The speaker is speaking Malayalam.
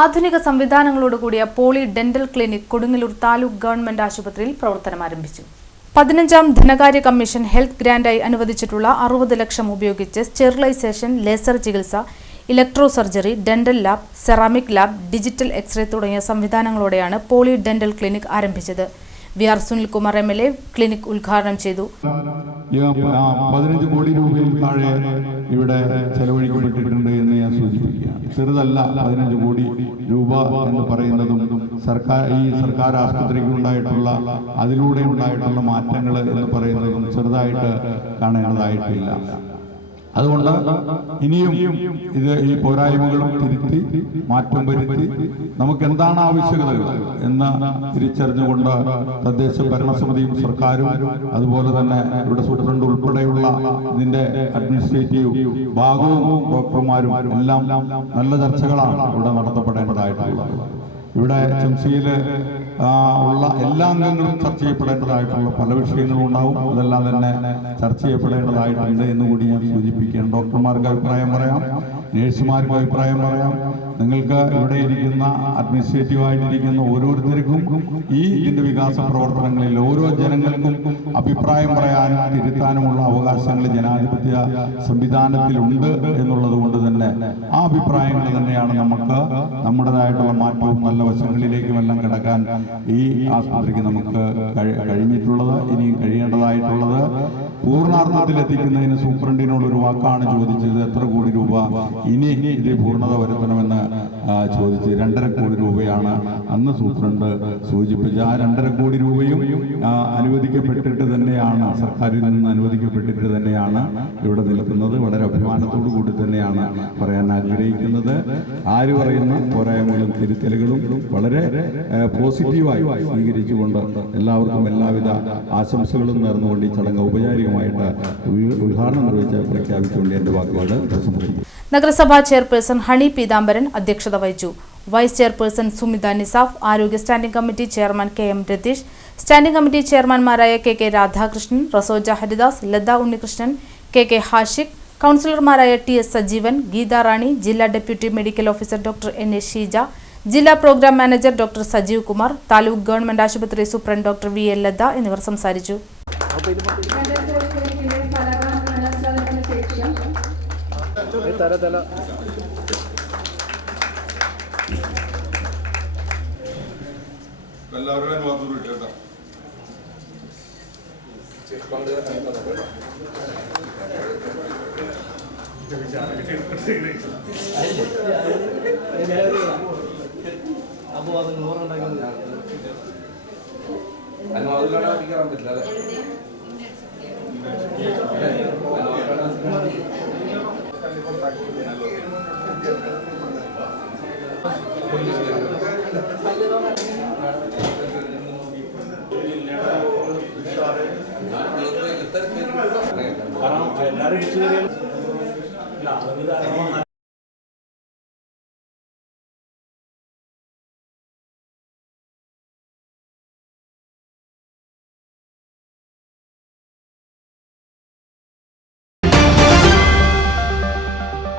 ആധുനിക സംവിധാനങ്ങളോടുകൂടിയ poly dental clinic Kodungallur taluk government ആശുപത്രിയിൽ പ്രവർത്തനം ആരംഭിച്ചു. 15ാം ധനകാര്യ കമ്മീഷൻ ഹെൽത്ത് ഗ്രാന്റായി അനുവദിച്ചിട്ടുള്ള 60 ലക്ഷം ഉപയോഗിച്ച് സ്റ്റെറിലൈസേഷൻ, ലേസർ ചികിത്സ, electro surgery, dental lab, ceramic lab, digital x-ray തുടങ്ങിയ സംവിധാനങ്ങളോടെയാണ് പോളി ഡെന്റൽ ക്ലിനിക് ആരംഭിച്ചത്. VR സുനിൽകുമാർ MLA ക്ലിനിക് ഉദ്ഘാടനം ചെയ്തു. 15 കോടി രൂപയിൽ താഴെ ഇവിടെ ചെലവഴിക്കപ്പെട്ടിട്ടുണ്ട് എന്ന് ഞാൻ സൂചിപ്പിക്കുകയാണ്. ചെറുതല്ല 15 കോടി രൂപ എന്ന് പറയുന്നതും സർക്കാർ ആശുപത്രിക്ക് ഉണ്ടായിട്ടുള്ള അതിലൂടെ ഉണ്ടായിട്ടുള്ള മാറ്റങ്ങൾ എന്ന് പറയുന്നതും ചെറുതായിട്ട് കാണേണ്ടതായിട്ടില്ല. അതുകൊണ്ട് ഇനിയും ഈ പോരായ്മകളും തിരുത്തി മാറ്റം വരുത്തി നമുക്ക് എന്താണ് ആവശ്യകതകൾ എന്ന് തിരിച്ചറിഞ്ഞുകൊണ്ട് തദ്ദേശ ഭരണസമിതിയും സർക്കാരും അതുപോലെ തന്നെ ഇവിടെ സൂപ്രണ്ട് ഉൾപ്പെടെയുള്ള ഇതിന്റെ അഡ്മിനിസ്ട്രേറ്റീവ് ഭാഗവും ഡോക്ടർമാരും എല്ലാം നല്ല ചർച്ചകളാണ് ഇവിടെ നടത്തപ്പെടേണ്ടതായിട്ടുള്ളത്. ഇവിടെ ചെംസിയിൽ ഉള്ള എല്ലാ അംഗങ്ങളും ചർച്ച ചെയ്യപ്പെടേണ്ടതായിട്ടുള്ള പല വിഷയങ്ങളും ഉണ്ടാവും. അതെല്ലാം തന്നെ ചർച്ച ചെയ്യപ്പെടേണ്ടതായിട്ടുണ്ട് എന്നുകൂടി ഞാൻ സൂചിപ്പിക്കുകയാണ്. ഡോക്ടർമാർക്ക് അഭിപ്രായം പറയാം, നേഴ്സുമാർക്ക് അഭിപ്രായം പറയാം. നിങ്ങൾക്ക് ഇവിടെ ഇരിക്കുന്ന അഡ്മിനിസ്ട്രേറ്റീവായിട്ടിരിക്കുന്ന ഓരോരുത്തർക്കും ഇതിന്റെ വികാസ പ്രവർത്തനങ്ങളിൽ ഓരോ ജനങ്ങൾക്കും അഭിപ്രായം പറയാനും തിരുത്താനുമുള്ള അവകാശങ്ങൾ ജനാധിപത്യ സംവിധാനത്തിലുണ്ട് എന്നുള്ളത് കൊണ്ട് തന്നെ ആ അഭിപ്രായങ്ങൾ തന്നെയാണ് നമുക്ക് നമ്മുടേതായിട്ടുള്ള മാറ്റവും നല്ല വശങ്ങളിലേക്കുമെല്ലാം കിടക്കാൻ ഈ ആശുപത്രിക്ക് നമുക്ക് കഴിഞ്ഞിട്ടുള്ളത്. ഇനിയും കഴിയേണ്ടതായിട്ടുള്ളത് പൂർണ്ണാർത്ഥത്തിലെത്തിക്കുന്നതിന് സൂപ്രണ്ടിനോട് ഒരു വാക്കാണ് ചോദിച്ചത്. എത്ര കോടി രൂപ ഇനി ഇത് പൂർണ്ണത വരുത്തണമെന്ന് ചോദിച്ച് 2.5 കോടി രൂപയാണ് അന്ന് സൂപ്രണ്ട് സൂചിപ്പിച്ചത്. ആ 2.5 കോടി രൂപയും അനുവദിക്കപ്പെട്ടിട്ട് തന്നെയാണ്, സർക്കാരിൽ നിന്ന് അനുവദിക്കപ്പെട്ടിട്ട് തന്നെയാണ് ഇവിടെ നിൽക്കുന്നത്. വളരെ അഭിമാനത്തോടു കൂടി തന്നെയാണ് പറയാൻ ആഗ്രഹിക്കുന്നത്. ആര് പറയുന്ന പോരായ്മകളും തിരുത്തലുകളും വളരെ പോസിറ്റീവായി സ്വീകരിച്ചുകൊണ്ട് എല്ലാവർക്കും എല്ലാവിധ ആശംസകളും നേർന്നുകൊണ്ട് ഈ ചടങ്ങ് ഔപചാരികമായിട്ട് ഉദ്ഘാടനം നിർവഹിച്ച് പ്രഖ്യാപിച്ചുകൊണ്ട് എൻ്റെ വാക്കുകൾ ഉപസംഹരിക്കും. നഗരസഭാ ചെയർപേഴ്സൺ ഹണി പീതാംബരൻ അധ്യക്ഷത വഹിച്ചു. വൈസ് ചെയർപേഴ്സൺ സുമിത നിസാഫ്, ആരോഗ്യ standing committee chairman KM Ratheesh, standing committee ചെയർമാൻമാരായ KK രാധാകൃഷ്ണൻ, റസോജ ഹരിദാസ്, ലത ഉണ്ണികൃഷ്ണൻ, KK ഹാഷിഖ്, കൗൺസിലർമാരായ TS സജീവൻ, ഗീത റാണി, ജില്ലാ deputy medical officer doctor NA Sheeja, ജില്ലാ programme manager doctor Sajeev Kumar, taluk government ആശുപത്രി സൂപ്രണ്ട് ഡോക്ടർ VL ലത എന്നിവർ സംസാരിച്ചു. അപ്പോൾ അത് 100 ഉണ്ടാക്കുന്നത് അതിലാണ് അടിക്കാൻ പറ്റില്ല അല്ലേ.